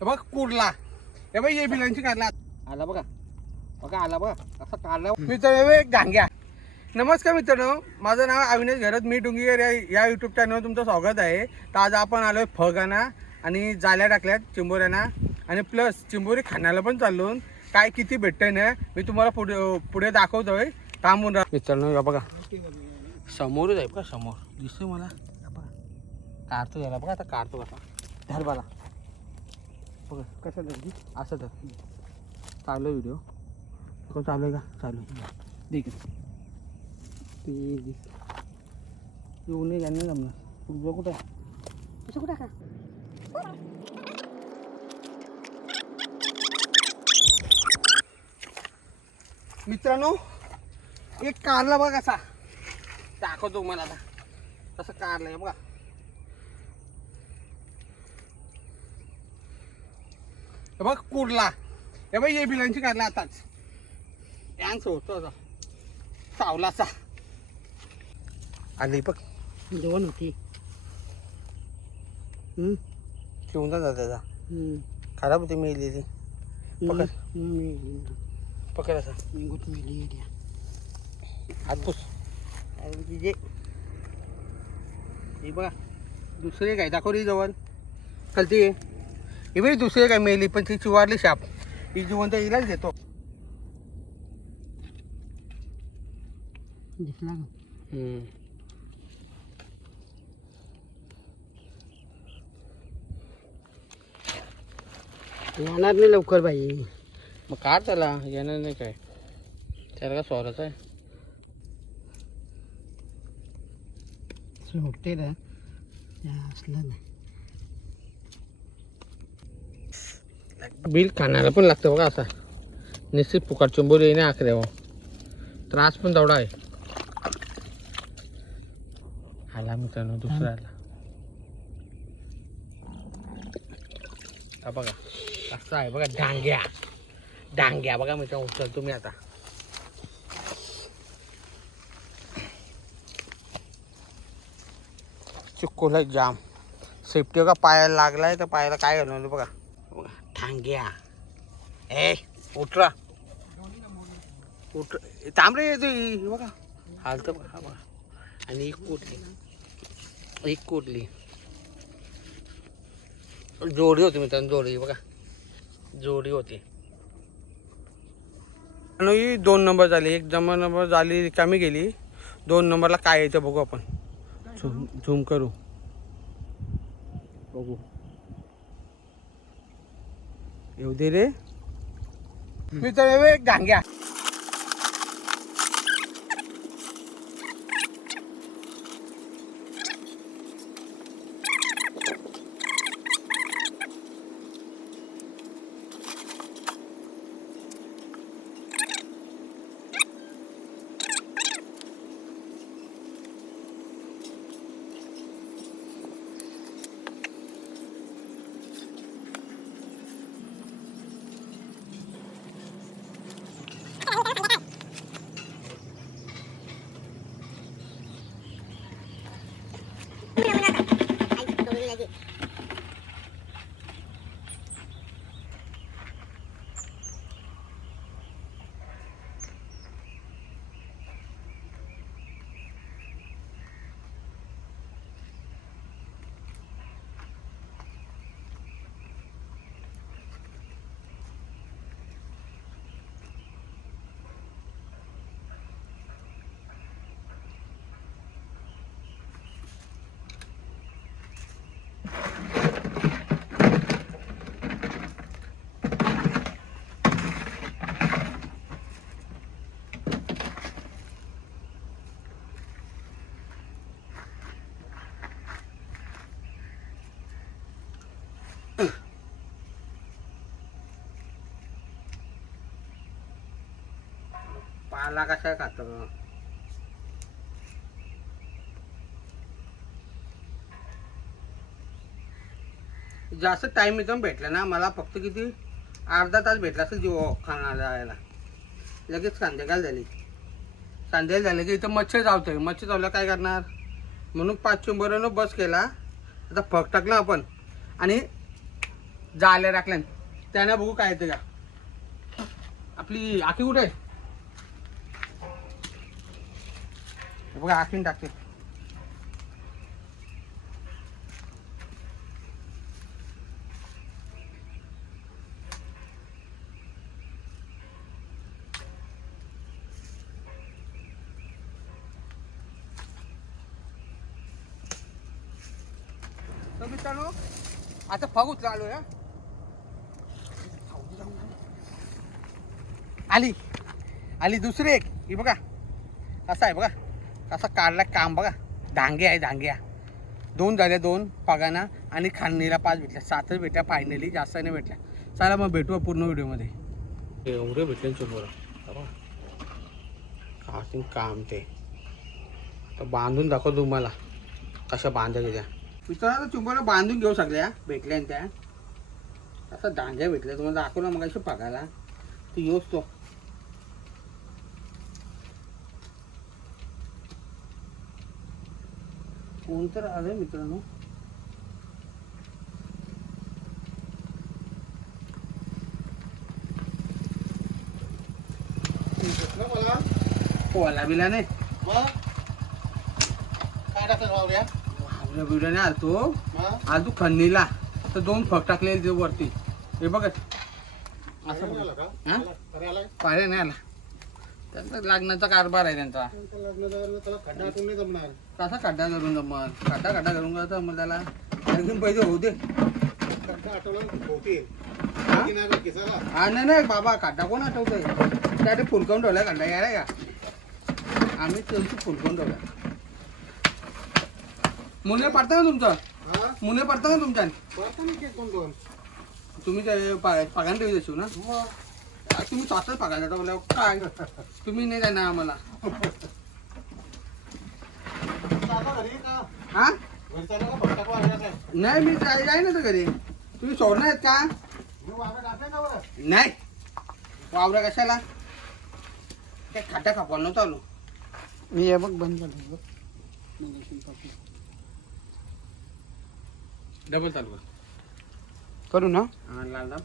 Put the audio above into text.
हे बघ कुर्ला हे बघ ये बिलांची काढला आला बघा. बघा आला बघा. असा काढला मित्र एक गांग्या. नमस्कार मित्रांनो. माझं नाव अविनाश घरत. मी डुंगीकर या या यूट्यूब चॅनलवर तुमचं स्वागत आहे. तर आज आपण आलोय फगाना आणि जाल्या टाकल्यात चिंबोऱ्यांना. आणि प्लस चिंबोरी खाण्याला पण चाललो काय किती भेटतंय ना मी तुम्हाला पुढे पुढे दाखवतोय. थांबून राहा. मित्रांनो या बघा. समोरच आहे का समोर. दिसतोय मला? काढतो याला बघा आता काढतो कसा धर बघा बघा कसं धरली असं धर चालू आहे व्हिडिओ कोण चालू आहे का? चालू आहे. ठीक आहे. ते येऊ नये यांनी जमणार. तुझं कुठं आहे? तुझं कुठं का? मित्रांनो एक कारला बघा कसा. दाखवतो मला आता. कसं कारला बघा. हे बघ कुर्ला हे बघ ये बिलांची काढला आताच. यांच होतो आता सावलाचा. आली बघ. दोन होती. हम्म, घेऊन जा त्याचा खराब होती मेलेली. पकड. पकड असा. निघून मेली आहे. हात पुस. आणि तिचे हे बघा दुसरे काय दाखव रे जवळ? खालती बघ दुसरे काय मेली पण ती चिवारली शाप। ही जिवंत दिसला का? येणार नाही लवकर बाई मग काढ त्याला येणार नाही काय त्याला का स्वराच आहे सुटते ना असलं नाही बिल खाण्याला पण लागतं बघा असा निश्चित फुकट चंबोरी येणे आखऱ्यावर हो. त्रास पण तेवढा आहे. आला मित्रांनो दुसरा आला. बघा असं आहे बघा डांग्या. डांग्या बघा मित्रांनो उचल तुम्ही आता. चिकोला जाम. सेफ्टी का पायाला लागलाय तर पायाला काय घालवलं बघा. ठांग्या ए उठरा. उठ तांबरे येतो बघा. हालतं बघा बघा. आणि एक कुठली. एक कुठली. जोडी होती मित्रांनो जोडी बघा. जोडी होती. आणि ही दोन नंबर झाली. एक जमा नंबर झाली कमी गेली. दोन नंबरला काय येतं बघू आपण. झूम झूम करू. बघू. येऊ दे रे. मी तर एक डांग्या पाला कसा खातो जास्त टाइम एकदम भेटला ना मला फक्त किती अर्धा तास भेटला असेल जीव खाणार जायला. लगेच संध्याकाळ झाली. संध्याकाळ झालं की इथं मच्छर चावतोय. मच्छर चावलं काय करणार? म्हणून पाच चुंबरानं बस केला. आता फक टाकला आपण. आणि जायला टाकल्यान त्यानं बघू काय ते का. आपली आखी कुठे आहे? बघा आखीन टाकते. तर मित्रांनो आता फग चालू आहे आली. आली दुसरी एक. ही बघा. असा आहे बघा. कसा काढला काम बघा. डांगे आहे डांग्या दोन झाल्या दोन पगाना आणि खांडणीला पाच भेटल्या. सातच भेटल्या फायनली जास्त नाही भेटल्या. चला मग भेटू पूर्ण व्हिडिओमध्ये एवढे भेटले कासिंग काम ते. तर बांधून दाखव तुम्हाला. कशा बांधायच्या त्या मित्रांनो तुम्हाला बांधून घेऊ सगळ्या. भेटल्या त्या. असं डांग्या भेटल्या तुम्हाला दाखवलं मग अशी पगाला. तू येऊस तो. कोण तर आलंय मित्रांनो. पोहायला बिला नाही. वावऱ्या नाही आलतो. आज तू खन्नीला तर दोन फक टाकले ते वरती. हे बघ. असं बघ. पाहिजे नाही आला. त्यांचा लग्नाचा कारभार आहे त्यांचा. कसा खड्डा करून जमत खड्डा खड्डा करून का मग त्याला? अजून पैसे होऊ दे. हा? हा नाही नाही बाबा खड्डा कोण आठवतोय? त्यासाठी फुलकावून ठेवलाय खड्डा यायला का आम्ही त्यांची फुलकावून ठेवलाय. मुने पडता का तुमचं? मुने पडता का तुमच्या तुम्ही ते पा- पगार देऊ देशील ना? आ, तुम्ही स्वतःच देता बोला काय तुम्ही नाही देणार आम्हाला. हा? नाही मी जाय जाय ना तर घरी. तुम्ही सोडणार आहेत का? नाही. वावरा कशाला? त्या खाट्या खापवायला नव्हतं आलो. मी हे बघ बंद झालं. डबल चालू कर. करू ना. हा लाल दाब.